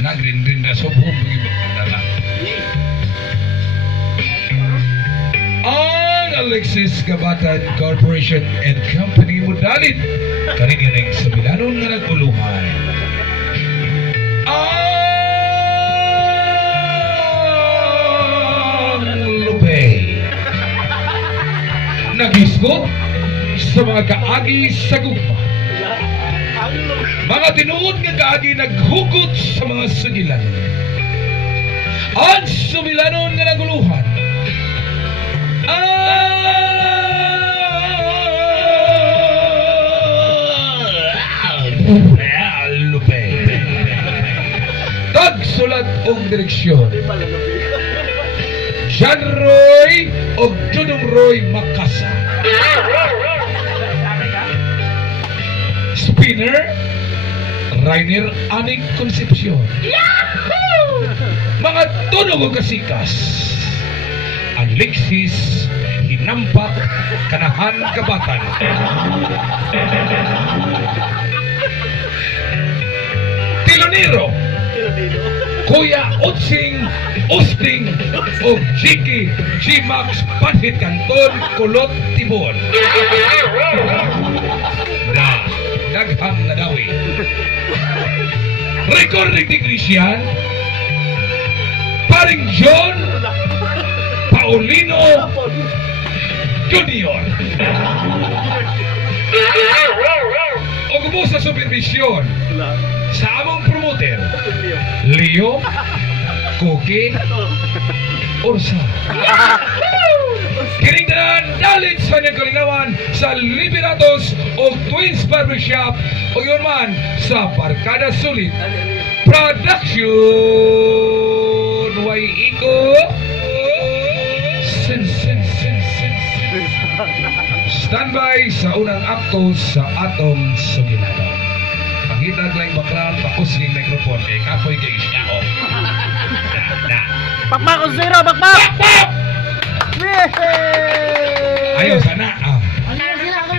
Nagrin-rin na subong mag-ibang kadala. Ang Alexis Gabatan Corporation and Company mudalit kanining sa Milanon nga naguluhan. Ang Lupay nagisgot sa mga kaagi sa gugma. Mga tinuod nga kaagi naghugot sa mga sugilan. Ang sumilanon nga naguluhan. Lupay. Tagsulat og direksyon. John Roy o Judong Roy Makasa. Spinner Rainer Aning Concepcion. Mga tunog o kasikas. Alexis Hinampak Kanahan Kabatan. Tilonero Kuya Utsing Usting o Jiki G-Max Panhit Canton Kulot Tibon. Daghang nadawi. Recording technician Paring John Paulino Junior. O gumo sa supervisyon sa among promoter Leo Koki Orsa. Kining tanan dalit sa niyang kalinawan sa Liberatos o Twins Barbershop o yun man sa Barkada Sulit Production. Way iko standby sa unang akto sa atong sugilanon. Pangitag lang background, pakusling mikrofon kay kapoy kay isnao. Pakpak o zero, pakpak! Ayaw sana.